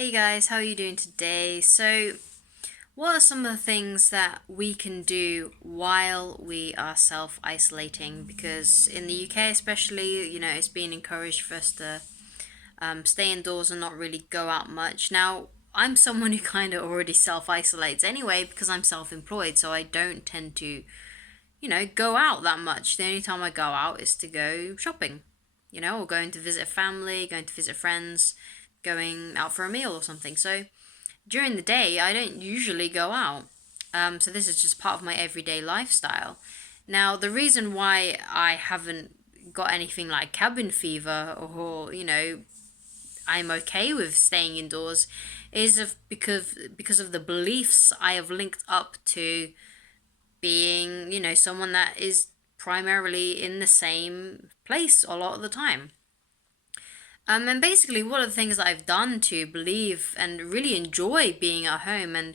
Hey guys, how are you doing today? So, what are some of the things that we can do while we are self-isolating? Because in the UK, especially, it's being encouraged for us to stay indoors and not really go out much. Now, I'm someone who kind of already self-isolates anyway because I'm self-employed, so I don't tend to, go out that much. The only time I go out is to go shopping, or going to visit family, going to visit friends, going out for a meal or something. So during the day, I don't usually go out. So this is just part of my everyday lifestyle. Now, the reason why I haven't got anything like cabin fever or, I'm okay with staying indoors is because of the beliefs I have linked up to being, someone that is primarily in the same place a lot of the time. And basically, one of the things that I've done to believe and really enjoy being at home and,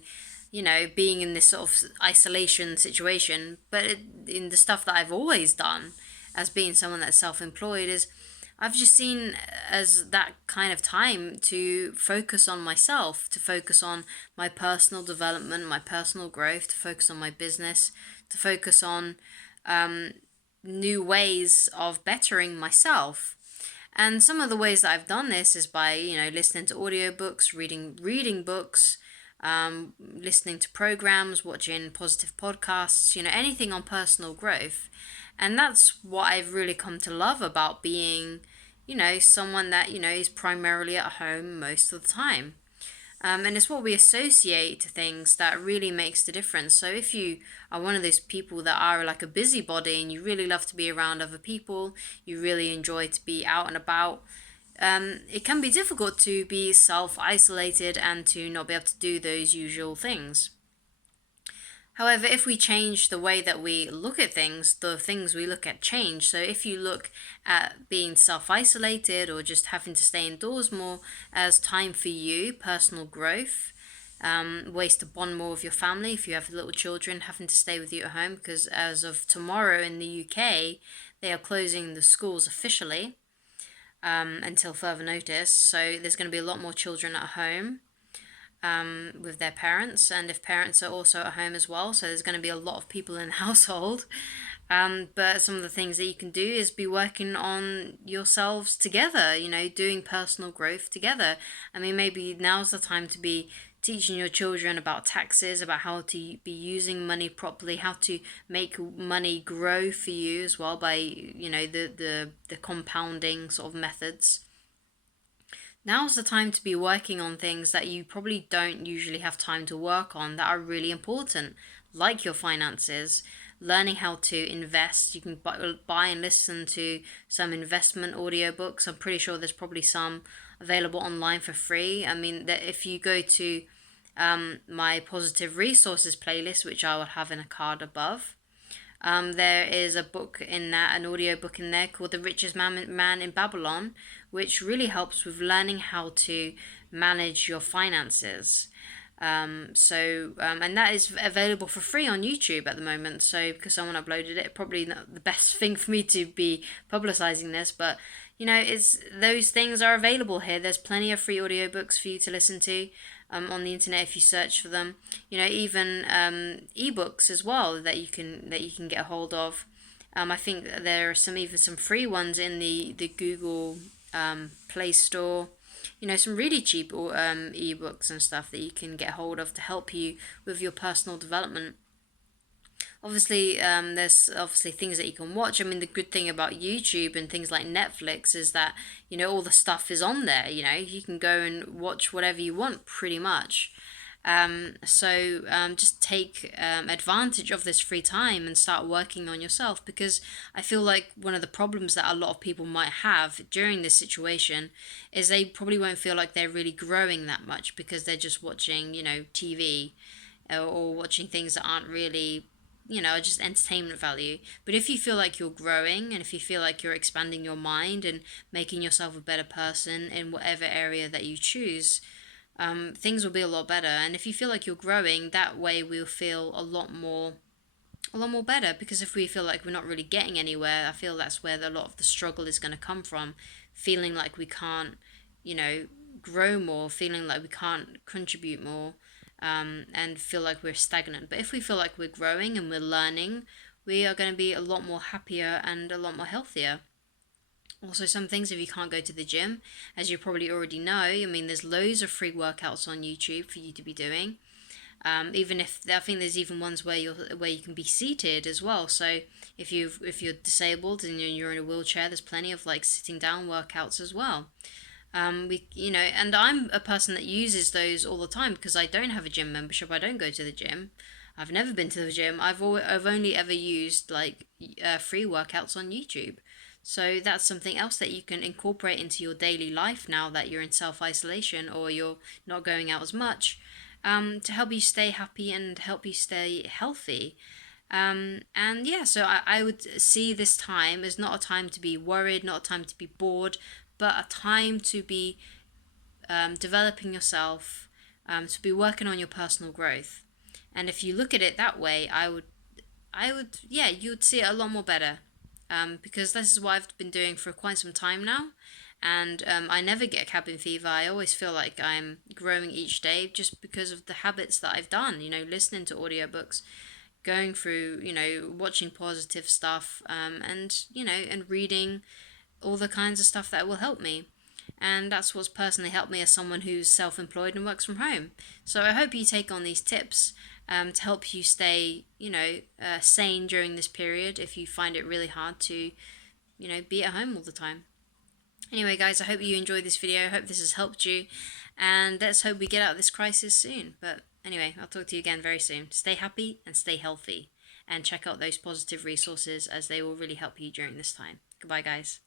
being in this sort of isolation situation, in the stuff that I've always done as being someone that's self employed, is I've just seen as that kind of time to focus on myself, to focus on my personal development, my personal growth, to focus on my business, to focus on new ways of bettering myself. And some of the ways that I've done this is by, listening to audiobooks, reading books, listening to programs, watching positive podcasts, anything on personal growth. And that's what I've really come to love about being, someone that, is primarily at home most of the time. And it's what we associate to things that really makes the difference. So if you are one of those people that are like a busybody and you really love to be around other people, you really enjoy to be out and about, it can be difficult to be self isolated and to not be able to do those usual things. However, if we change the way that we look at things, the things we look at change. So if you look at being self isolated or just having to stay indoors more as time for you, personal growth, ways to bond more with your family, if you have little children having to stay with you at home, because as of tomorrow in the UK, they are closing the schools officially until further notice. So there's going to be a lot more children at home with their parents, and if parents are also at home as well, so there's going to be a lot of people in the household. But some of the things that you can do is be working on yourselves together, doing personal growth together. I mean, maybe now's the time to be teaching your children about taxes, about how to be using money properly, how to make money grow for you as well by, the compounding sort of methods. Now's the time to be working on things that you probably don't usually have time to work on that are really important, like your finances, learning how to invest. You can buy and listen to some investment audiobooks. I'm pretty sure there's probably some available online for free. I mean, that if you go to my positive resources playlist, which I will have in a card above, there is a book in that, an audio book in there called The Richest Man in Babylon, which really helps with learning how to manage your finances. And that is available for free on YouTube at the moment. So, because someone uploaded it, probably not the best thing for me to be publicizing this, but it's those things are available here. There's plenty of free audiobooks for you to listen to on the internet if you search for them. Even ebooks as well that you can get a hold of. I think there are some free ones in the Google Play Store. Some really cheap ebooks and stuff that you can get hold of to help you with your personal development. Obviously, there's obviously things that you can watch. I mean, the good thing about YouTube and things like Netflix is that, all the stuff is on there. You can go and watch whatever you want pretty much. So just take advantage of this free time and start working on yourself, because I feel like one of the problems that a lot of people might have during this situation is they probably won't feel like they're really growing that much because they're just watching, TV or watching things that aren't really, just entertainment value. But if you feel like you're growing and if you feel like you're expanding your mind and making yourself a better person in whatever area that you choose, things will be a lot better. And if you feel like you're growing, that way we'll feel a lot more better. Because if we feel like we're not really getting anywhere, I feel that's where a lot of the struggle is going to come from. Feeling like we can't, you know, grow more, feeling like we can't contribute more, and feel like we're stagnant. But if we feel like we're growing and we're learning, we are going to be a lot more happier and a lot more healthier. Also, some things, if you can't go to the gym, as you probably already know, I mean, there's loads of free workouts on YouTube for you to be doing. Even if I think there's even ones where you can be seated as well. So if you're disabled and you're in a wheelchair, there's plenty of like sitting down workouts as well. And I'm a person that uses those all the time because I don't have a gym membership. I don't go to the gym. I've never been to the gym. I've only ever used like free workouts on YouTube. So that's something else that you can incorporate into your daily life now that you're in self isolation or you're not going out as much, to help you stay happy and help you stay healthy. And yeah, so I would see this time as not a time to be worried, not a time to be bored, but a time to be developing yourself, to be working on your personal growth. And if you look at it that way, yeah, you would see it a lot more better. Because this is what I've been doing for quite some time now. And I never get cabin fever. I always feel like I'm growing each day just because of the habits that I've done, listening to audiobooks, going through, watching positive stuff, and reading all the kinds of stuff that will help me. And that's what's personally helped me as someone who's self employed and works from home. So I hope you take on these tips, to help you stay, sane during this period if you find it really hard to, be at home all the time. Anyway, guys, I hope you enjoyed this video. I hope this has helped you. And let's hope we get out of this crisis soon. But anyway, I'll talk to you again very soon. Stay happy and stay healthy. And check out those positive resources as they will really help you during this time. Goodbye, guys.